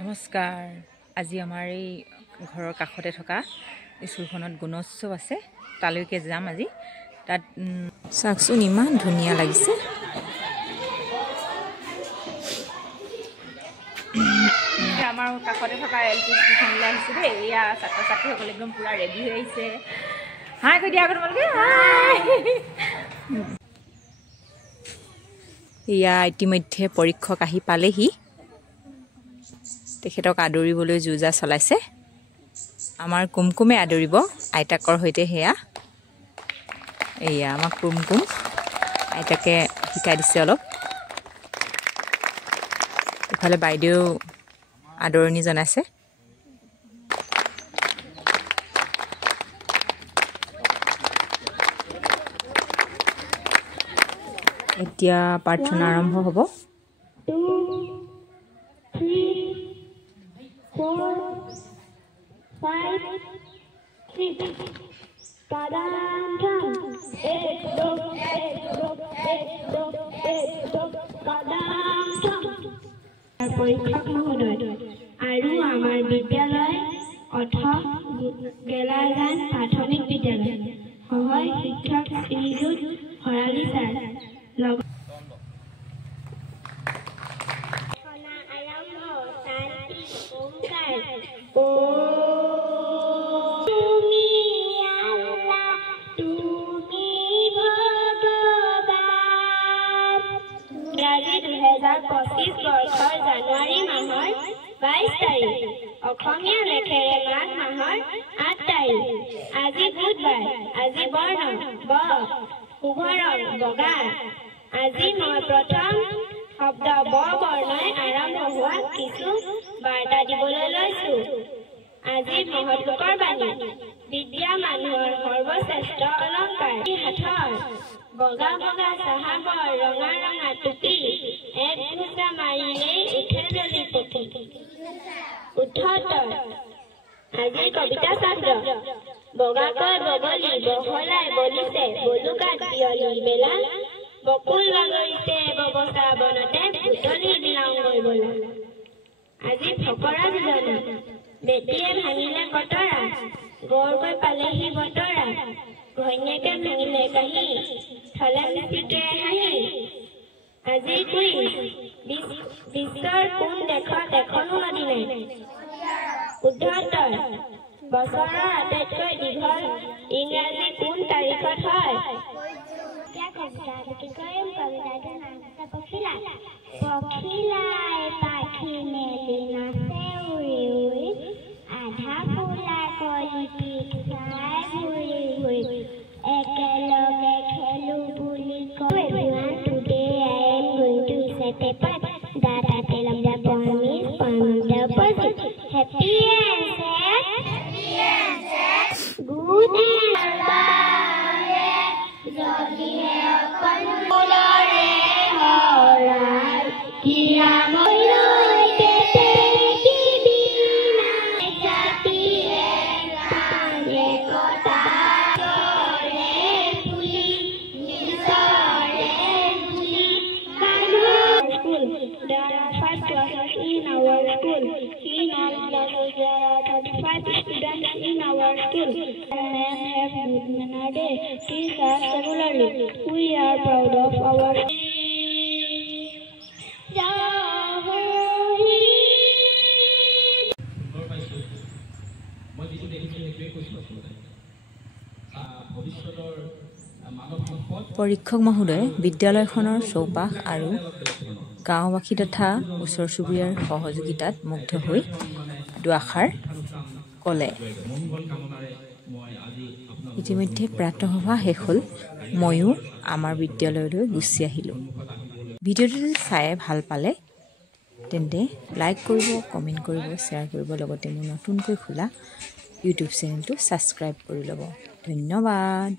নমস্কাৰ। আজি আমাৰ এই ঘৰৰ কাষতে থকা স্কুলখনত গুণোৎসৱ আছে, তালৈকে যাম আজি। তাত চাওকচোন ইমান ধুনীয়া লাগিছে। আমাৰ কাষতে থকা LP স্কুলখনলৈ আহিছোঁ দেই। এয়া ছাত্ৰ ছাত্ৰীসকল একদম পূৰা ৰেডি হৈ আহিছে। হাই কৈ দিয়া আকৌ তোমালোকে। এয়া ইতিমধ্যে পৰীক্ষক আহি পালেহি। তেখেতক আদৰিবলৈ যো-জা চলাইছে। আমাৰ কুমকুমে আদৰিব আইতাকৰ সৈতে। এয়া আমাক কুমকুম আইতাকে শিকাই দিছে অলপ। ইফালে বাইদেউ আদৰণি জনাইছে। এতিয়া প্ৰাৰ্থনা আৰম্ভ হ'ব। 2, 3, 4, 5, 6 kadam-dam ek do kadam-dam পৰীক্ষক মহোদয় আৰু আমাৰ বিদ্যালয় গেলাগান প্ৰাথমিক বিদ্যালয় সহায় শিক্ষক শ্ৰীযুত ভৰালী ছাৰ বৰ্ষৰ জানুৱাৰী মাহৰ 22 তাৰিখ অসমীয়া লেখেৰে মাঘ মাহৰ 8 তাৰিখ আজি বুধবাৰ। আজি বৰ্ণ ব, শুভ ৰং বগা। আজি মই প্ৰথম শব্দ ব বৰ্ণই আৰম্ভ হোৱা কিছু বাৰ্তা দিবলৈ লৈছো। আজিৰ মহৎ লোকৰ বাণী। বিদ্যা মানুহৰ সৰ্বশ্ৰেষ্ঠ অলংকাৰ। হাতৰ বগা বগা চাহাবৰ ৰঙা ৰঙা টুপি এক ঘোচা মাৰিলেই উঠে জলি পকি। উত্তৰ আজিৰ কবিতা ছাত্ৰ। বগাকৈ বগলী বহলাই বলিছে বলুকাত বিয়লি বেলা। বকুল বাগৰিছে ববচা বনতে বুটলি বিলাংগৈ বলা। আজি ফকৰা যোজনা। বেটিয়ে ভাঙিলে কতৰা গড়কৈ পালেহি বতৰা। ঘৈণীয়েকে ভাঙিলে কাহি থলে মিচিকে হাঁহি। আজিৰ কুইজ। বিশ্বৰ কোন দেশত এখনো নদী নাই? উত্তৰ বছৰৰ আটাইতকৈ দীঘল ইংৰাজী কোন তাৰিখত হয়? পখিলাই পাখি মেলি নাচে উৰি উৰি আধা ফুলা কলি পিঠ চাই ঘূৰি ঘূৰি একেলগে খেলো বুলি কয়। Today I am going to set a paper that I tell them the poem is from the poem. Happy and sad, good and bad, jolly and fun, colore horai, kiya moyo tete ki bina jati ekare kota sore puli misore puli kano school. There are 5 classes in our school. In all classes there are 35 students in our school. Men have good manner day. Teachers regularly. We are proud of our পৰীক্ষক মহোদয়ে বিদ্যালয়খনৰ চৌপাশ আৰু গাঁওবাসী তথা ওচৰ চুবুৰীয়াৰ সহযোগিতাত মুগ্ধ হৈ দুআষাৰ ক'লে। ইতিমধ্যে প্ৰাতঃসভা শেষ হ'ল। ময়ো আমাৰ বিদ্যালয়লৈ গুচি আহিলোঁ। ভিডিঅ'টো যদি চাই ভাল পালে তেন্তে লাইক কৰিব, কমেণ্ট কৰিব, শ্বেয়াৰ কৰিব, লগতে মোৰ নতুনকৈ খোলা ইউটিউব চেনেলটো ছাবস্ক্ৰাইব কৰি ল'ব। ধন্যবাদ।